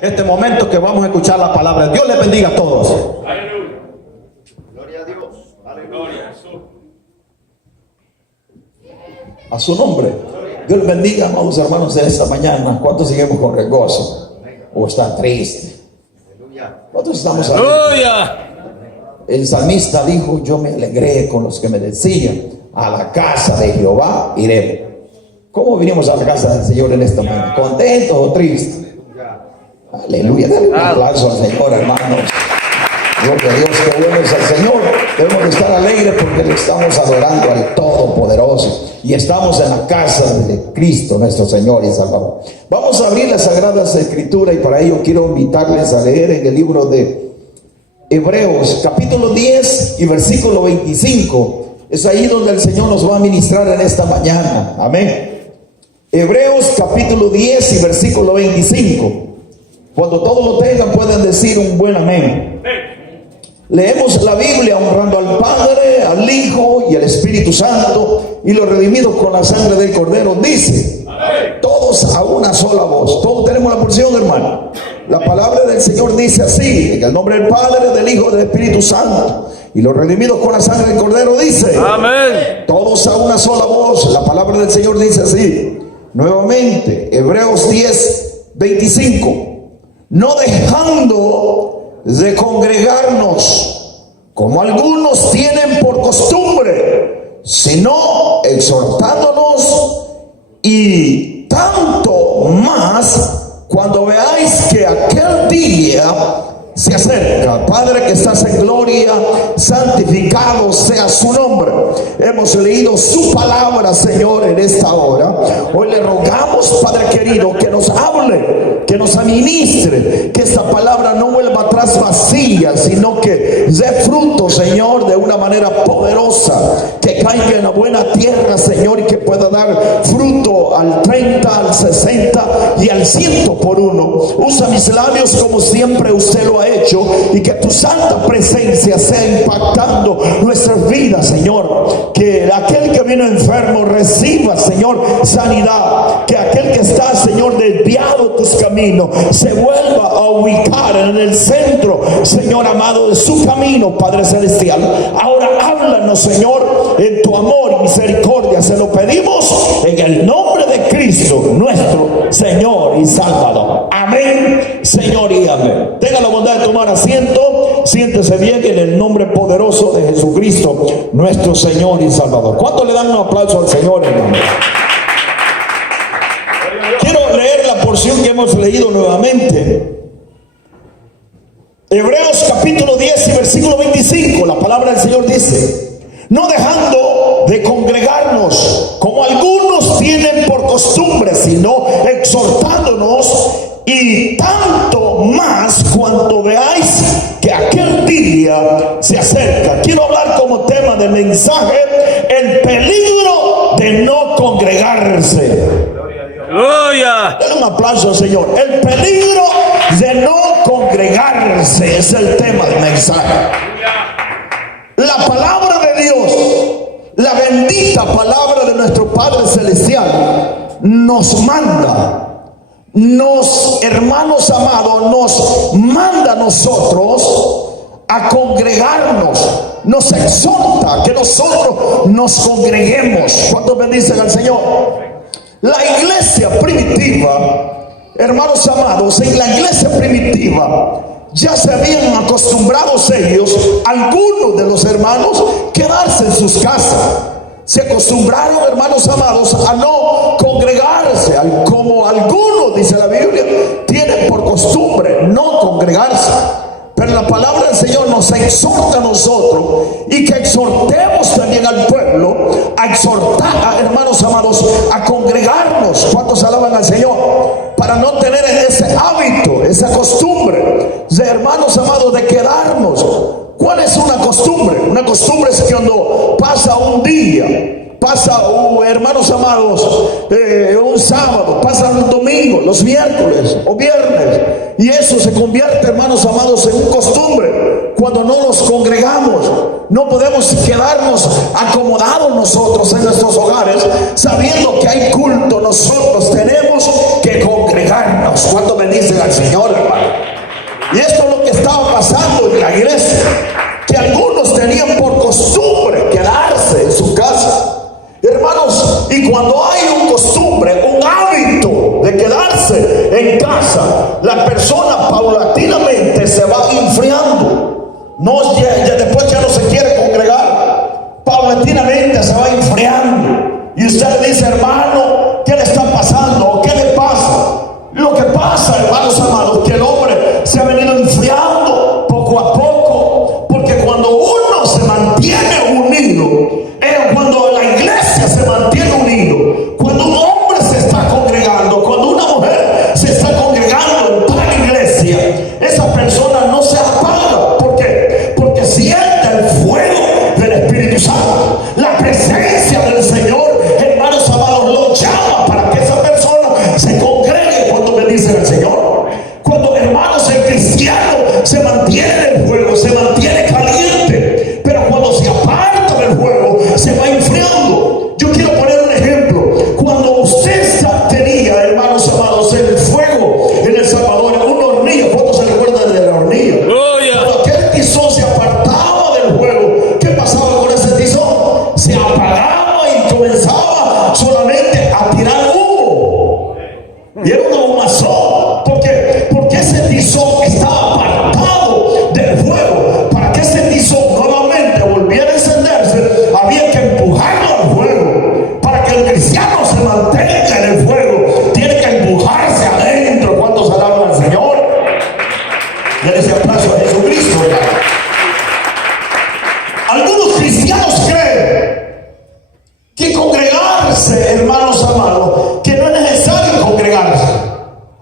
este momento que vamos a escuchar la palabra. Dios les bendiga a todos. Aleluya. Gloria a Dios. Aleluya. A su nombre. Dios les bendiga, amados hermanos, en esta mañana. ¿Cuántos seguimos con el gozo? ¿O están tristes? ¿Cuántos estamos alegres? El salmista dijo: yo me alegré con los que me decían, a la casa de Jehová iremos. ¿Cómo vinimos a la casa del Señor en esta mañana? ¿Contentos o tristes? Aleluya. Dale un aplauso al Señor, hermanos. Gloria a Dios, que bueno es el Señor. Debemos de estar alegres porque le estamos adorando al Todopoderoso y estamos en la casa de Cristo, nuestro Señor y Salvador. Vamos a abrir las Sagradas Escrituras y para ello quiero invitarles a leer en el libro de Hebreos, capítulo 10 y versículo 25. Es ahí donde el Señor nos va a ministrar en esta mañana. Amén. Hebreos, capítulo 10 y versículo 25. Cuando todos lo tengan pueden decir un buen amén. Leemos la Biblia honrando al Padre, al Hijo y al Espíritu Santo, y los redimidos con la sangre del Cordero. Dice: todos a una sola voz. Todos tenemos la porción, hermano. La palabra del Señor dice así: en el nombre del Padre, del Hijo y del Espíritu Santo, y los redimidos con la sangre del Cordero. Dice: amén. Todos a una sola voz. La palabra del Señor dice así. Nuevamente, Hebreos 10, 25. No dejando de congregarnos, como algunos tienen por costumbre, sino exhortándonos, y tanto más cuando veáis que aquel día se acerca. Padre que estás en gloria, santificado sea su nombre. Hemos leído su palabra, Señor, en esta hora. Hoy le rogamos, Padre querido, que nos hable, que nos administre, que esta palabra no vuelva atrás vacía, sino que dé fruto, Señor, de una manera poderosa, que caiga en la buena tierra, Señor, y que pueda dar fruto al 30, al 60 y al 100 por uno. Usa mis labios como siempre usted lo ha hecho, y que tu santa presencia sea impactando nuestras vidas, Señor. Que aquel que vino enfermo reciba, Señor, sanidad. Que aquel que está, Señor, desviado de tus caminos se vuelva a ubicar en el centro, Señor amado, de su camino, Padre celestial. Ahora háblanos, Señor, en tu amor y misericordia. Se lo pedimos en el nombre de Cristo, nuestro Señor y Salvador. Amén, Señor, y amén. Tenga la bondad de tomar asiento. Siéntese bien en el nombre poderoso de Jesucristo, nuestro Señor y Salvador. ¿Cuánto le dan un aplauso al Señor, hermano? Quiero leer la porción que hemos leído nuevamente. Hebreos capítulo 10 y versículo 25. La palabra del Señor dice: no dejando de congregarnos, como algunos tienen por costumbre, sino exhortándonos, y tanto más cuando veáis que aquel día se acerca. Quiero hablar como tema de mensaje: el peligro de no congregarse. Aleluya. Denle un aplauso al Señor. El peligro de no congregarse es el tema del mensaje. La palabra de Dios, la bendita palabra de nuestro Padre Celestial, nos manda, hermanos amados, nos manda a nosotros a congregarnos. Nos exhorta que nosotros nos congreguemos. ¿Cuántos bendicen al Señor? La iglesia primitiva, hermanos amados, en la iglesia primitiva ya se habían acostumbrado ellos, algunos de los hermanos, quedarse en sus casas. Se acostumbraron, hermanos amados, a no congregarse, como algunos, dice la Biblia, tienen por costumbre no congregarse. Pero la palabra del Señor nos exhorta a nosotros, y que exhortemos también al pueblo a exhortar, hermanos amados, a congregarnos. ¿Cuántos alaban al Señor? Para no tener ese hábito, esa costumbre de, hermanos amados, de quedarnos. ¿Cuál es una costumbre? Una costumbre es cuando pasa un día, pasa, hermanos amados, un sábado, pasa un domingo, los miércoles o viernes, y eso se convierte, hermanos amados, en una costumbre. Cuando no nos congregamos, no podemos quedarnos acomodados nosotros en nuestros hogares, sabiendo que hay culto. Nosotros tenemos que congregarnos. ¿Cuánto bendicen al Señor, hermano? Y cuando hay una costumbre, un hábito de quedarse en casa, la persona paulatinamente se va enfriando. No, después ya no se quiere congregar. Paulatinamente se va enfriando. Y usted le dice, hermano, ¿qué le está pasando? ¿Qué le pasa? Lo que pasa, hermanos amados, que el hombre se ha venido enfriando poco a poco, porque cuando uno se mantiene unido, cuando la iglesia se mantiene unido, cuando un hombre se está congregando, cuando una mujer se está congregando en tal iglesia, esa persona no se apaga. ¿Por qué? Porque siente el fuego del Espíritu Santo. La presencia del Señor, hermanos amados, lo llama para que esa persona se congregue cuando bendice al Señor. Cuando, hermanos, el cristiano se mantiene en el fuego, se mantiene caliente, pero cuando se aparta del fuego, se va enfriando. Yo quiero poner un ejemplo. Cuando usted tenía, hermanos amados, el fuego en El Salvador, una hornilla, ¿cuántos se recuerdan de la hornilla? Cuando aquel tizón se apartaba del fuego, ¿qué pasaba con ese tizón? Se apagaba y comenzaba solamente a tirar humo. Y era una humazón. ¿Por qué? Porque ese tizón estaba apartado del fuego. Para que ese tizón nuevamente volviera a encenderse, había que empujarlo al fuego. Para que el cristiano se mantenga en el fuego, tiene que empujarse adentro. ¿Cuántos alaban al Señor? Denle ese aplauso a Jesucristo, hermano. Algunos cristianos creen que congregarse, hermanos amados, que no es necesario congregarse.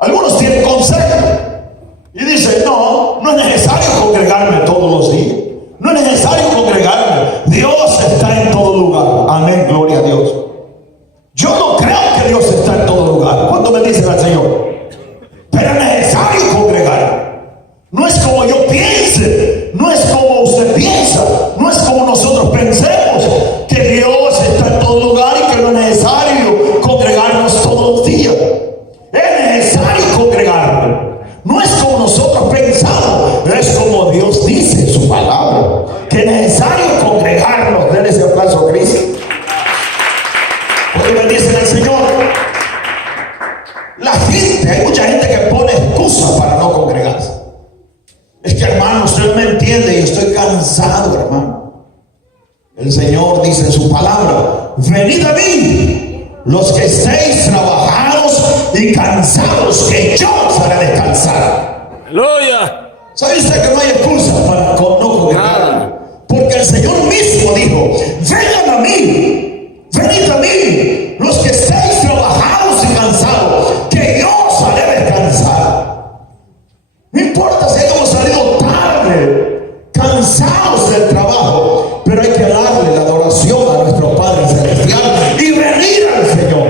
Algunos tienen consejo y dicen, no es necesario congregarme todos los días. No es necesario congregarme. Dios está en todo lugar. Amén, gloria a Dios. Yo no creo que Dios está en todo lugar. ¿Cuánto me dicen al Señor? Pero es necesario congregar. No es como yo piense, no es como usted piensa, no es como nosotros pensemos que Dios está en todo lugar y que no es necesario congregarnos todos los días. Es necesario congregarnos. No es como nosotros pensamos, es como Dios dice en su palabra, que es necesario congregarnos. Denle ese aplauso a Cristo. Cuando me dicen al Señor, la gente, hay mucha gente que pone excusas para no congregarse. Es que, hermano, usted me entiende, yo estoy cansado, hermano. El Señor dice en su palabra, venid a mí, los que estéis trabajados y cansados, que yo os haré descansar. Aleluya. ¿Sabe usted que no hay excusa para no congregar? Porque el Señor mismo dijo, vengan a mí, venid a mí, los que estéis trabajados y cansados, que yo os haré descansar. No importa si hemos salido tarde, cansados del trabajo, pero hay que darle la adoración a nuestro Padre Celestial y venir al Señor,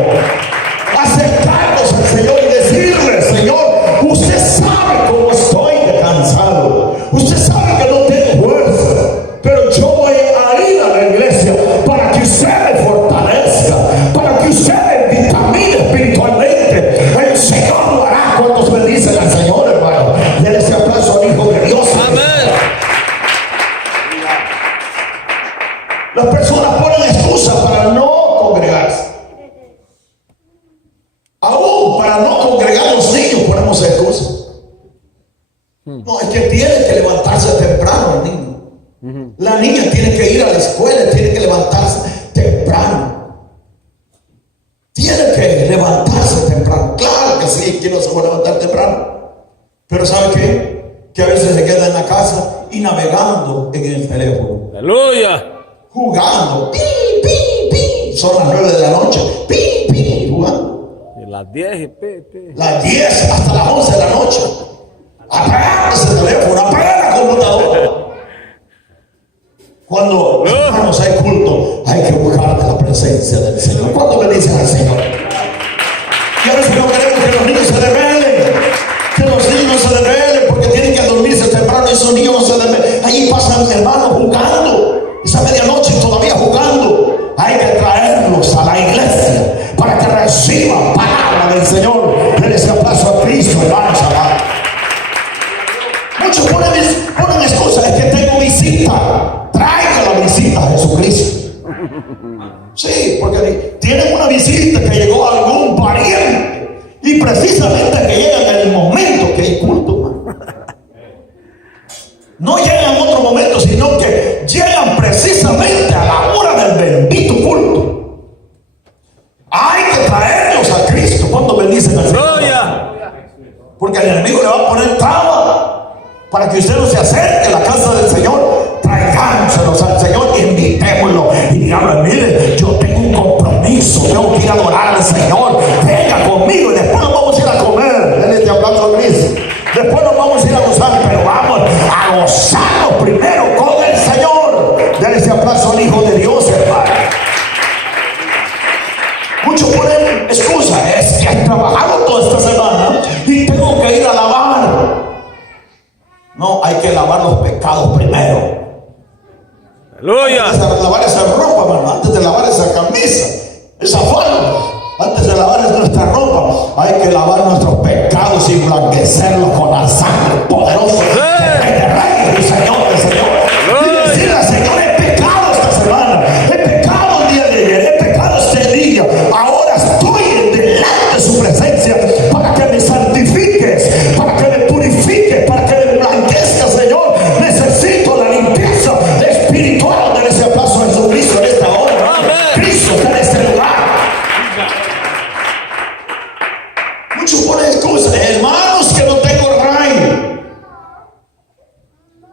acercarnos al Señor y decirle, Señor, usted sabe cómo estoy de cansado, usted sabe que no tengo fuerza, pero yo voy a ir a la iglesia para que usted me fortalezca, para que usted me vitamine espiritualmente. El Señor lo hará. ¿Cuántos bendicen al Señor, hermano? Denle ese aplauso al Hijo de Dios. Amén. Las personas ponen excusas para no congregarse. Aún para no congregar los niños ponemos excusas. No, es que tiene que levantarse temprano el niño. La niña tiene que ir a la escuela, tiene que levantarse temprano. Tiene que levantarse temprano. Claro que sí, que no se puede levantar temprano. Pero ¿sabe qué? Que a veces se queda en la casa y navegando en el teléfono. Aleluya. Jugando. Pi, pi, pi. Son las 9 de la noche. Pi, pi, jugando. Y las 10 Las 10 hasta las 11 de la noche. Apaga ese teléfono, apaga la computadora. Cuando, hermanos, hay culto, hay que buscar la presencia del Señor. ¿Cuánto le dicen al Señor? Y a veces no queremos que los niños se rebelen, que los niños se rebelen porque tienen que dormirse temprano y esos niños no se rebelen. Allí pasan hermanos jugando, esa medianoche todavía jugando. Hay que traerlos a la iglesia para que reciban palabra del Señor. Denle ese aplauso a Cristo, hermanos amados. Muchos ponen excusas, es que tengo visita. Traiga la visita a Jesucristo. Sí, porque tienen una visita hay culto, hermano. No llegan en otro momento, sino que llegan precisamente a la hora del bendito culto. Hay que traerlos a Cristo cuando bendicen al Señor. Porque el enemigo le va a poner traba para que usted no se acerque a la casa del Señor. Traigánselos al Señor, invitémoslo y digámosle: mire, yo tengo un compromiso, tengo que ir a adorar al Señor, venga conmigo y después nos vamos a ir a comer. Él está hablando de Cristo. Después nos vamos a ir a gozar, pero vamos a gozarnos primero con el Señor. Denle ese aplauso al Hijo de Dios, hermano. Muchos ponen excusa: es que he trabajado toda esta semana y tengo que ir a lavar. No, hay que lavar los pecados primero. Aleluya. Antes de lavar esa ropa, hermano, antes de lavar esa camisa, esa falda, antes de lavar nuestra ropa, hay que lavar nuestros pecados y blanquecerlos con la sangre poderosa de Rey y Señor del Señor. Y decirle al Señor: he pecado esta semana, he pecado el día de ayer, he pecado este día. Ahora estoy delante de su presencia para que me santifiques, para que me purifiques, para que me blanquezcas, Señor. Necesito la limpieza espiritual. De ese aplauso a Jesucristo en esta hora. Cristo está en este lugar. Muchos ponen excusas: hermanos, que no tengo ray.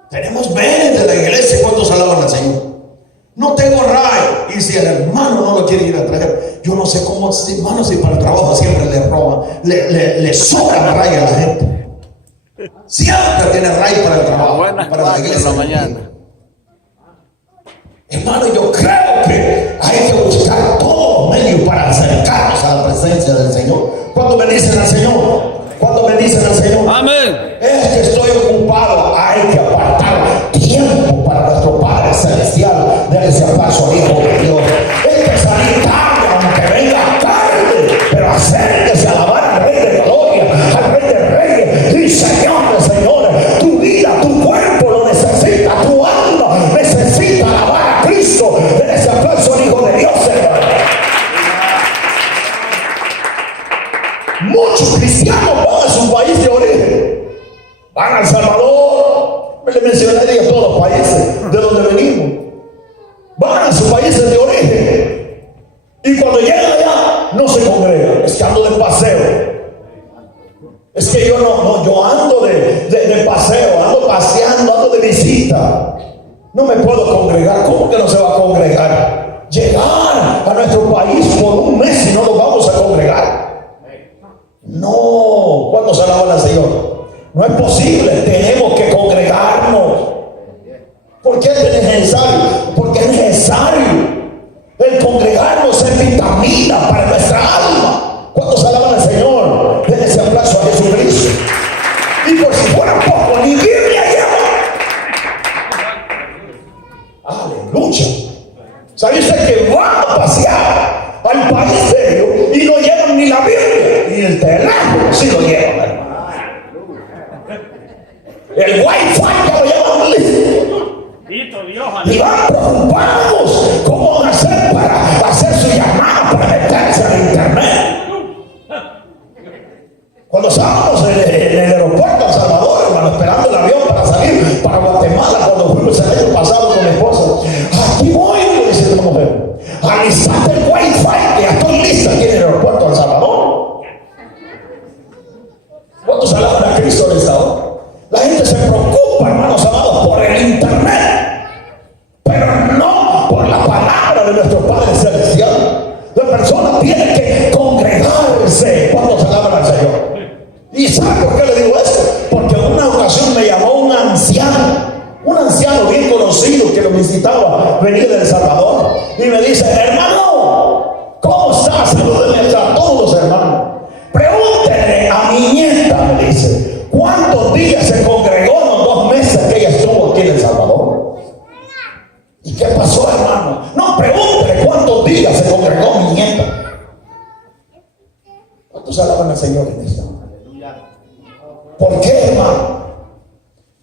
Tenemos bienes de la iglesia. ¿Cuántos alaban al Señor? No tengo ray. Y si el hermano no lo quiere ir a traer, yo no sé cómo, hermano, si para el trabajo siempre le roban, le sobra ray a la gente. Siempre tiene ray para el trabajo, para la iglesia. Mañana. Hermano, yo creo que hay que buscar todos los medios para acercarnos a la presencia del Señor. ¿Cuándo bendicen al Señor? ¿Cuándo bendicen al Señor? Amén. Es que estoy ocupado. Hay que apartar tiempo para nuestro Padre Celestial. Denle ese aplauso al Hijo de Dios. Es que salir tarde, aunque venga tarde, pero acérquese a alabar al Rey de Gloria, al Rey de Reyes y Señor de Señores. Tu vida, tu cuerpo lo necesita, tu alma necesita alabar a Cristo. Denle ese aplauso al Hijo de Dios, Señor. Muchos cristianos van a su país de origen, van a El Salvador, le mencionaría todos los países de donde venimos, van a sus países de origen y cuando llegan allá no se congregan. Es que ando de paseo, es que yo yo ando de paseo, ando paseando, ando de visita, no me puedo congregar. ¿Cómo que no se va a congregar? Llegar a nuestro país por un mes y no nos vamos a congregar. No, cuando se alaba al Señor, no es posible. Tenemos que congregarnos. ¿Por qué es necesario? Porque es necesario. El congregarnos es vitamina para nuestra alma. Cuando se alaba al Señor, den ese aplauso a Jesucristo. Y por si fuera poco, ni Biblia lleva. Aleluya. ¿Sabe usted que van a pasear al país de ellos y no llevan ni la Biblia? Y el teléfono sí lo llevan, hermano. El wifi ya lo llevan listo. Y van preocupados cómo van a hacer para hacer su llamada, para meterse al internet. Cuando estábamos en el aeropuerto de El Salvador, hermano, esperando el avión para salir para Guatemala, cuando fuimos el año pasado con mi esposa, aquí voy, me dice la mujer, alistate el wifi, que ya estoy lista aquí en el aeropuerto de El Salvador. ¿Cuántos alaban a Cristo en esta hora? La gente se preocupa, hermanos amados, por el internet, pero no por la palabra de nuestro Padre Celestial. La persona tiene que congregarse cuando se alaban al Señor. ¿Y sabe por qué le digo esto? Porque en una ocasión me llamó un anciano bien conocido que lo visitaba, venía de El Salvador, y me dice: hermano, ¿cómo está? Salúdenme a todos los hermanos. Pregúntenle a mi nieta, me dice, ¿cuántos días se congregó en los 2 meses que ella estuvo aquí en El Salvador? ¿Y qué pasó, hermano? No, pregúntenle cuántos días se congregó mi nieta. ¿Cuántos alaban al Señor en esta? ¿Por qué, hermano?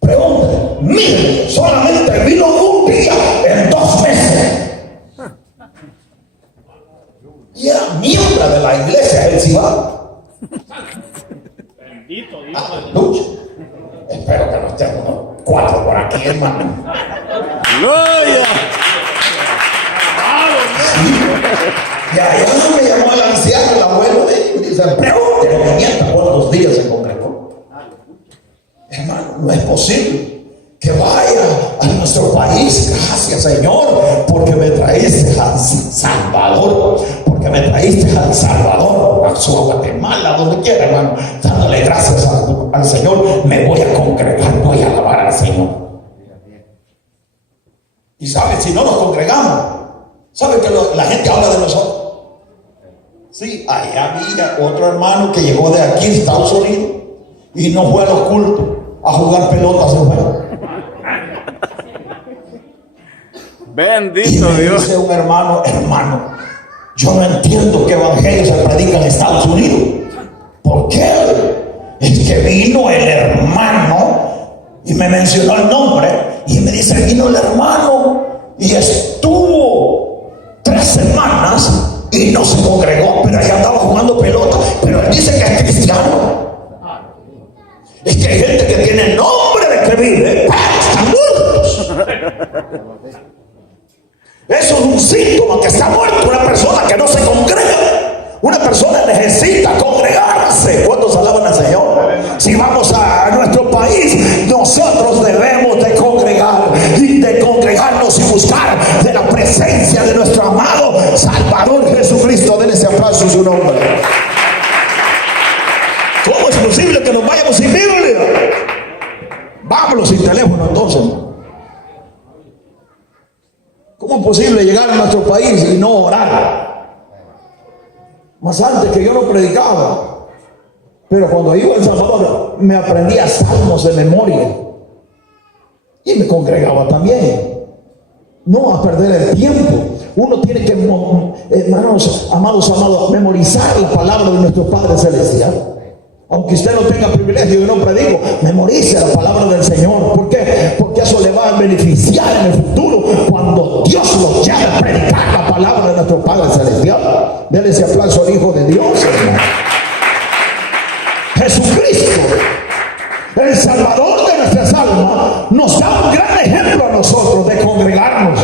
Pregúntenle. Miren, solamente vino un día en 2 meses. Y era miembro de la iglesia del Cibao. Bendito Dios. Aleluya. Espero que no estén unos 4 por aquí, hermano. ¡Gloria! Ya me llamó el anciano, el abuelo de él, y dice, pregúntale, mienta cuántos días se congregó. Hermano, no es posible que vaya a nuestro país. Gracias, Señor, porque me traíste a Salvador, porque me traíste a El Salvador, a Guatemala, donde quiera, hermano, dándole gracias al Señor. Me voy a congregar, voy a alabar al Señor. Y sabes, si no nos congregamos, ¿sabe que la gente habla de nosotros? Sí, allá había otro hermano que llegó de aquí, Estados Unidos, y no fue a los cultos a jugar pelotas, hermano. Bendito Y me Dios. dice un hermano, yo no entiendo qué evangelio se predica en Estados Unidos. ¿Por qué? Es que vino el hermano y me mencionó el nombre y me dice, vino el hermano y estuvo 3 semanas y no se congregó, pero allá andaba jugando pelota. Pero él dice que es cristiano. Es que hay gente que tiene nombre de que vive, están muertos. Eso es un síntoma que está muerto. Una persona que no se congrega. Una persona necesita congregarse. ¿Cuántos alaban al Señor? Si vamos a nuestro país, nosotros debemos de congregar y de congregarnos y buscar de la presencia de nuestro amado Salvador Jesucristo. Denle ese aplauso en su nombre. ¿Cómo es posible que nos vayamos sin Biblia? Vámonos sin teléfono entonces. ¿Cómo es posible llegar a nuestro país y no orar? Más antes que yo no predicaba, pero cuando iba a El Salvador me aprendía salmos de memoria y me congregaba también. No a perder el tiempo. Uno tiene que, hermanos, amados, memorizar la palabra de nuestro Padre Celestial. Aunque usted no tenga privilegio, yo no predico, memorice la palabra del Señor. ¿Por qué? Porque eso le va a beneficiar en el futuro cuando Dios lo llame a predicar la palabra de nuestro Padre Celestial. Denle ese aplauso al Hijo de Dios, hermano. Jesucristo, el Salvador de nuestras almas, nos da un gran ejemplo a nosotros de congregarnos.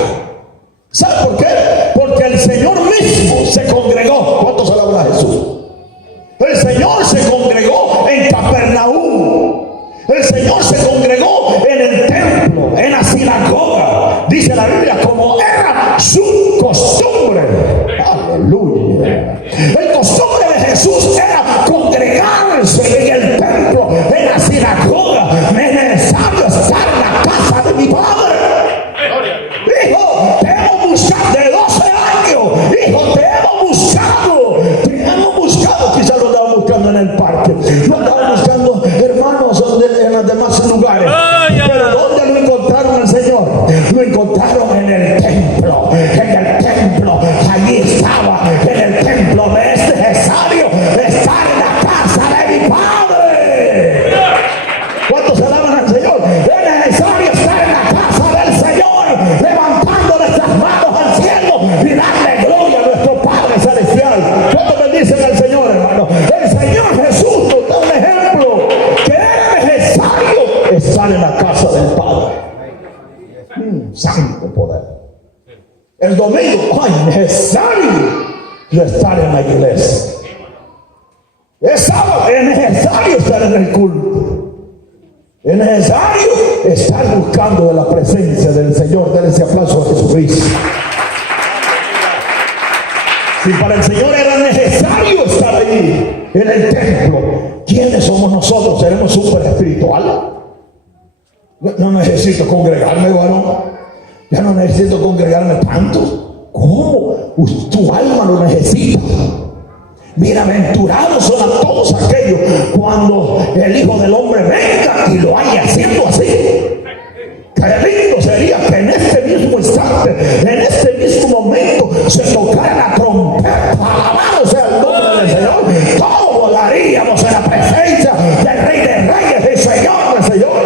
¿Sabe por qué? Porque el Señor mismo se congregó. ¿Cuántos alaban a Jesús? El Señor se congregó en Capernaum. El Señor se congregó en el templo, en la sinagoga. Dice la Biblia, como era su costumbre. Aleluya. El costumbre de Jesús era congregarse en el templo, en la sinagoga. Es necesario estar en la casa de mi Padre. Hijo, te hemos buscado de 12 años. Hijo, te hemos buscado. Te hemos buscado. Quizás lo andaban buscando en el parque. Lo andaban buscando, hermanos, en los demás lugares. Pero ¿dónde lo encontraron al Señor? Lo encontraron en el templo. En el templo. Allí estaba. En el templo. Me es necesario estar en la casa de mi Padre. ¿Cuántos alaban al Señor? Es necesario estar en la casa del Señor, levantando nuestras manos al cielo y darle gloria a nuestro Padre Celestial. ¿Cuántos bendicen al Señor, hermano? El Señor Jesús nos da un ejemplo que era necesario estar en la casa del Padre. Santo poder. El domingo, es necesario estar en la iglesia. Es sábado, es necesario estar en el culto. Es necesario estar buscando de la presencia del Señor. Denle ese aplauso a Jesucristo. Si para el Señor era necesario estar ahí en el templo, ¿quiénes somos nosotros? ¿Seremos súper espirituales? No necesito congregarme, varón. Ya no necesito congregarme tanto. ¿Cómo? Tu alma lo necesita. Bienaventurados son a todos aquellos cuando el Hijo del Hombre venga y lo haya haciendo así. Qué lindo sería que en este mismo instante, en este mismo momento, se tocara la trompeta. Alabado sea el nombre del Señor. Todos volaríamos en la presencia del Rey de Reyes y Señor del Señor.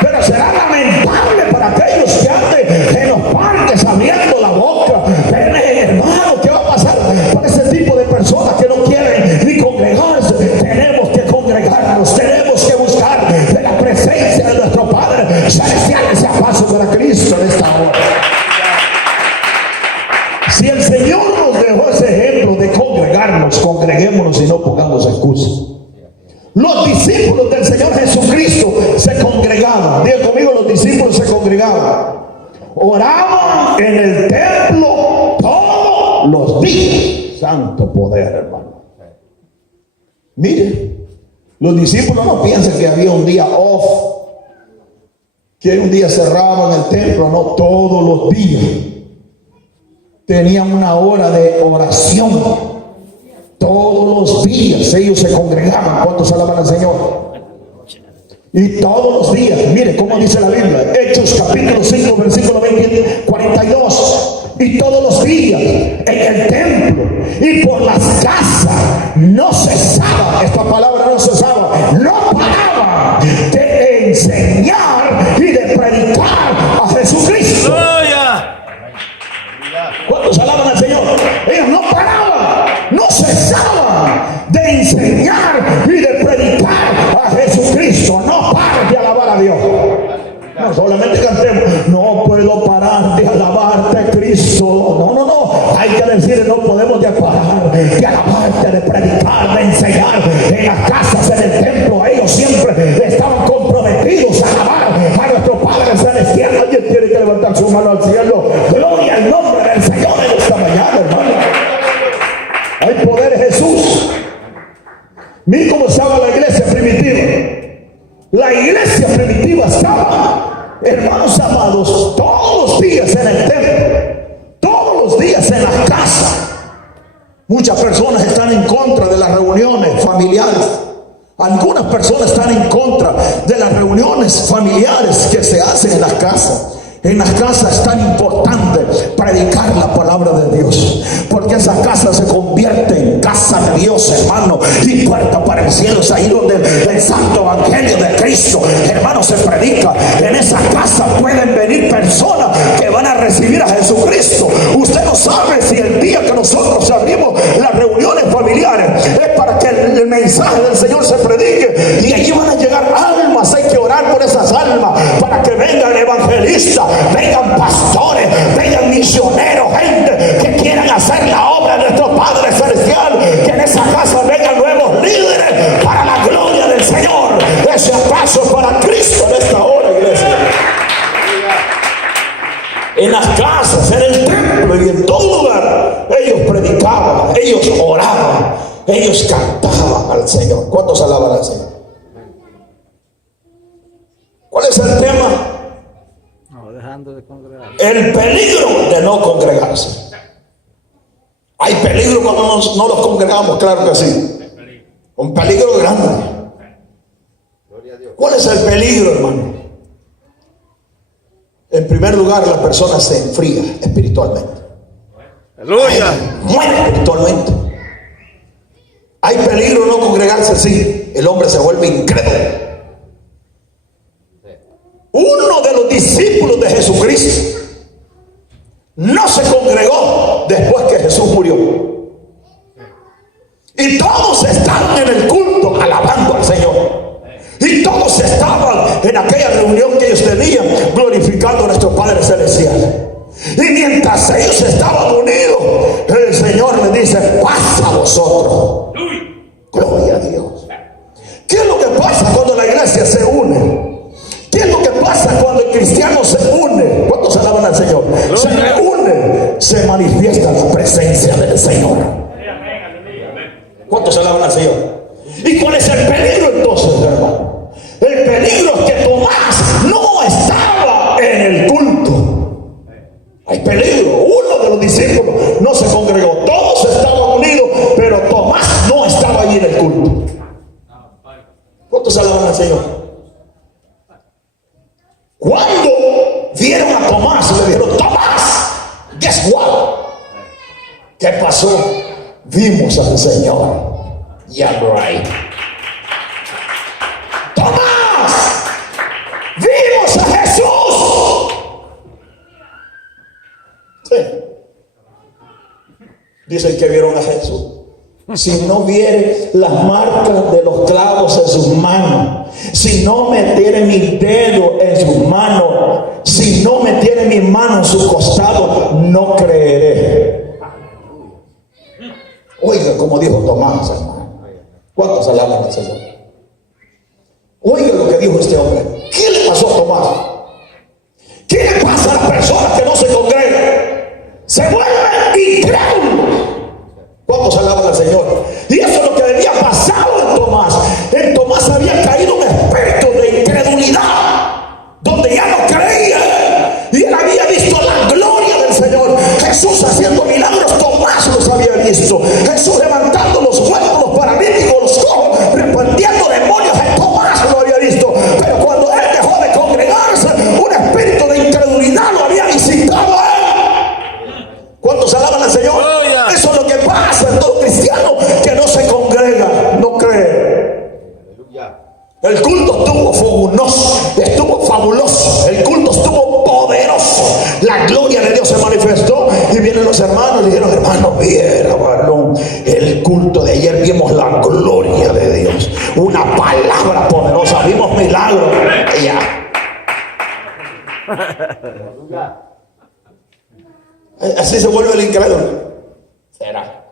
Pero será lamentable para aquellos que anden en los parques abriendo la boca. Pero, hermano, ¿qué va a pasar para ese tipo de personas que no quieren ni congregarse? Tenemos que congregarnos, tenemos que oraban en el templo todos los días. Santo poder, hermano. Mire, los discípulos no piensan que había un día off, que un día cerraban el templo. No, todos los días tenían una hora de oración. Todos los días ellos se congregaban. ¿Cuántos alaban al Señor? Y todos los días, mire cómo dice la Biblia, Hechos capítulo 5, versículo 42. Y todos los días en el templo y por las casas no cesaba, esta palabra no cesaba, no paraba de enseñar y de predicar a Jesucristo. ¿Cuántos alaban al Señor? Ellos no paraban, no cesaban de enseñar y de predicar a Jesucristo. No pares de alabar a Dios. No solamente cantemos, no puedo parar de alabarte, Cristo. No. Hay que decir, no podemos de parar de alabarte, de predicar, de enseñar. En las casas, en el templo, ellos siempre estaban comprometidos a alabar a nuestro Padre Celestial. Alguien tiene que levantar su mano al cielo. Gloria al nombre del Señor en esta mañana, hermano. Hay poder en Jesús. Mira cómo estaba la iglesia primitiva. La iglesia primitiva estaba, hermanos amados, todos los días en el templo, todos los días en las casas. Muchas personas están en contra de las reuniones familiares. Algunas personas están en contra de las reuniones familiares que se hacen en las casas. En las casas es tan importante predicar la palabra de Dios, porque esa casa se convierte en casa de Dios, hermano, y puerta para el cielo. Es ahí donde el santo evangelio de Cristo, hermano, se predica. En esa casa pueden venir personas que van a recibir a Jesucristo. Usted no sabe si el día que nosotros abrimos las reuniones familiares es para que el mensaje del Señor se predique, y allí van a llegar almas. Hay que orar por esas almas para que vengan evangelistas, vengan pastores, vengan misioneros, gente que quieran hacer la obra de nuestro Padre Celestial. Que en esa casa vengan nuevos líderes para la gloria del Señor. Ese aplauso para Cristo en esta hora, iglesia. En las casas, en el templo y en todo lugar, ellos predicaban, ellos oraban, ellos cantaban al Señor. ¿Cuántos alaban al Señor? ¿Cuál es el tema? De congregar. El peligro de no congregarse. Hay peligro cuando no nos congregamos, claro que sí. Un peligro grande. ¿Cuál es el peligro, hermano? En primer lugar, la persona se enfría espiritualmente. Aleluya. Muere espiritualmente. Hay peligro no congregarse, sí. El hombre se vuelve incrédulo. Uno de los discípulos de Jesucristo no se congregó después que Jesús murió. Y todos estaban en el culto alabando al Señor. Y todos estaban en aquella reunión que ellos tenían glorificando a nuestro Padre Celestial. Y mientras ellos estaban unidos, el Señor les dice: pasa a vosotros. Gloria a Dios. ¿Qué es lo que pasa cuando la iglesia se une? ¿Qué es lo que pasa cuando el cristiano se une? ¿Cuántos alaban al Señor? Se reúne, se manifiesta la presencia del Señor. ¿Cuántos alaban al Señor? ¿Y cuál es el peligro entonces, hermano? El peligro es que Tomás no estaba en el culto. Hay peligro. Uno de los discípulos no se congregó. Todos estaban unidos, pero Tomás no estaba allí en el culto. ¿Cuántos alaban al Señor? Cuando vieron a Tomás, le dijeron: Tomás, guess what? ¿Qué pasó? Vimos al Señor. Yeah, right. Tomás, vimos a Jesús. Sí. Dicen que vieron a Jesús. Si no viere las marcas de los clavos en sus manos, si no metiere mi dedo en sus manos, si no metiere mi mano en su costado, no creeré. Oiga, como dijo Tomás, hermano. ¿Cuántos alaban al Señor? Oiga lo que dijo este hombre. ¿Qué le pasó a Tomás? ¿Qué le pasa a las personas estuvo fabuloso, el culto estuvo poderoso, la gloria de Dios se manifestó. Y vienen los hermanos y dijeron: hermano, viera, varón, el culto de ayer vimos la gloria de Dios, una palabra poderosa, vimos milagros. Ya. Así se vuelve el incrédulo. Será.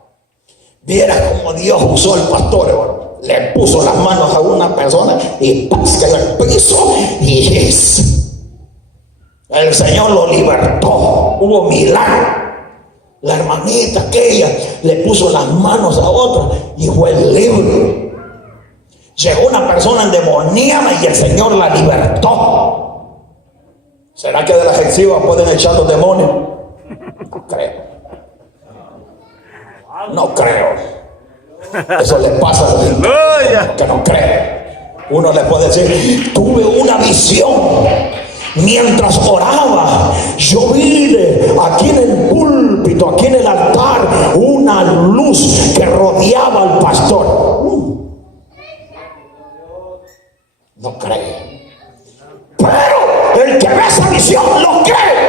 Viera cómo Dios usó al pastor, hermano. Le puso las manos a una persona y ¡paz! Cayó al piso y el Señor lo libertó. Hubo milagro. La hermanita aquella le puso las manos a otra y fue libre. Llegó una persona endemoniada y el Señor la libertó. ¿Será que de las excesivas pueden echar los demonios? No creo. No creo. Eso le pasa a los que no creen. Uno le puede decir: tuve una visión mientras oraba, yo vi aquí en el púlpito, aquí en el altar, una luz que rodeaba al pastor. No cree. Pero el que ve esa visión lo cree.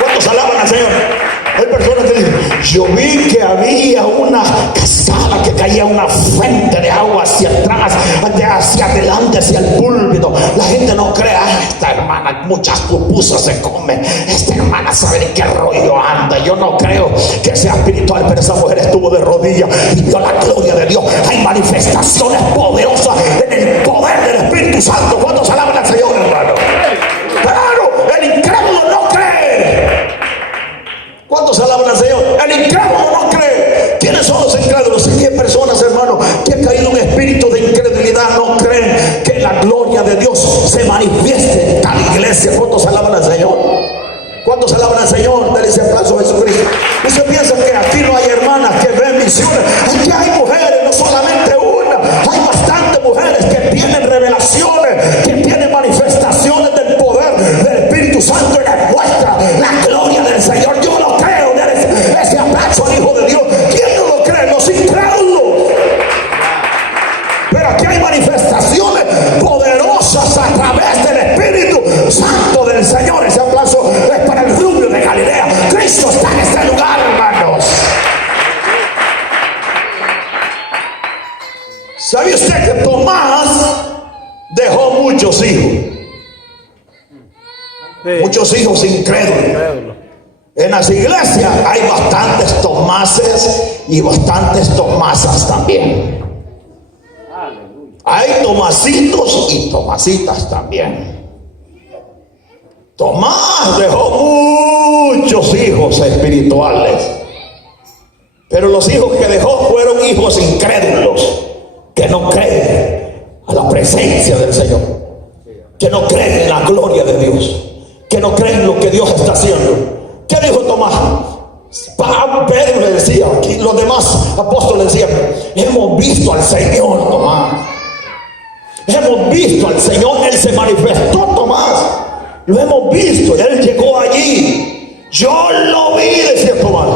¿Cuántos alaban al Señor? Hay personas que dicen: yo vi que había una cascada que caía, una fuente de agua hacia atrás, hacia adelante, hacia el púlpito. La gente no cree: esta hermana muchas pupusas se come, esta hermana sabe de qué rollo anda. Yo no creo que sea espiritual, pero esa mujer estuvo de rodillas y vio la gloria de Dios. Hay manifestaciones poderosas en el poder del Espíritu Santo. ¿Cuántos alaban al Señor, hermano? Pero el incrédulo no cree. ¿Cuántos alaban al Señor? El incrédulo no cree. ¿Quiénes son los incrédulos? Si 10 personas, hermano, que ha caído un espíritu de incredulidad, no creen que la gloria de Dios se manifieste en tal iglesia. ¿Cuántos alaban al Señor? ¿Cuántos alaban al Señor? Denle ese aplauso a Jesucristo. Usted piensa que aquí no hay hermanas que ven visiones. Aquí hay mujeres, no solamente una. Hay bastantes mujeres que tienen revelaciones, que tienen manifestaciones del poder del Espíritu Santo y les muestra la gloria del Señor. Yo lo creo. Denle ese aplauso al Hijo de Dios. ¿Quién no lo cree? Los incrédulos. Pero aquí hay manifestaciones poderosas a través del Espíritu Santo del Señor. Ese aplauso es para el rubio de Galilea. Cristo está en este lugar, hermanos. ¿Sabe usted que Tomás dejó muchos hijos? Sí. Muchos hijos incrédulos. En las iglesias hay bastantes Tomases y bastantes Tomasas también. Hay Tomasitos y Tomasitas también. Tomás dejó muchos hijos espirituales, pero los hijos que dejó fueron hijos incrédulos, que no creen a la presencia del Señor, que no creen en la gloria de Dios, que no creen lo que Dios está haciendo. ¿Qué dijo Tomás? Pedro le decía, y los demás apóstoles decían: hemos visto al Señor, Tomás. Hemos visto al Señor. Él se manifestó, Tomás. Lo hemos visto. Él llegó allí. Yo lo vi, decía Tomás.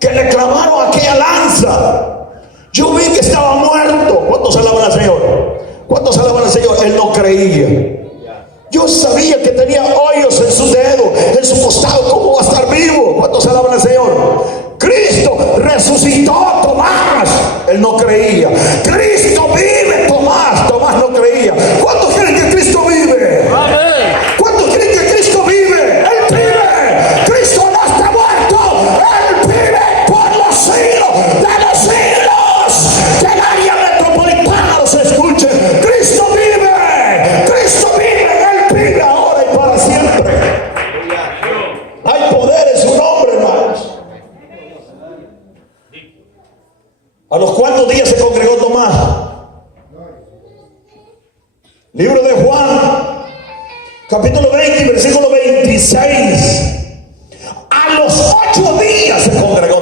Que le clavaron aquella lanza. Yo vi que estaba muerto. ¿Cuántos alaban al Señor? ¿Cuántos alaban al Señor? Él no creía. Yo sabía que tenía hoyos en su dedo, en su costado. ¿Cómo va a estar vivo? ¿Cuántos alaban al Señor? Cristo resucitó a Tomás. Él no creía. Cristo vive, Tomás. Tomás no creía. ¿Cuántos creen que Cristo vive? ¿Cuántos creen que Cristo vive? Él vive. Cristo no está muerto. Él vive por los siglos de los siglos. Que el área metropolitana los escuche. Cristo vive. Cristo vive. Vive ahora y para siempre. Hay poder en su nombre, hermanos. ¿A los cuántos días se congregó Tomás? Libro de Juan, capítulo 20, versículo 26. A los 8 días se congregó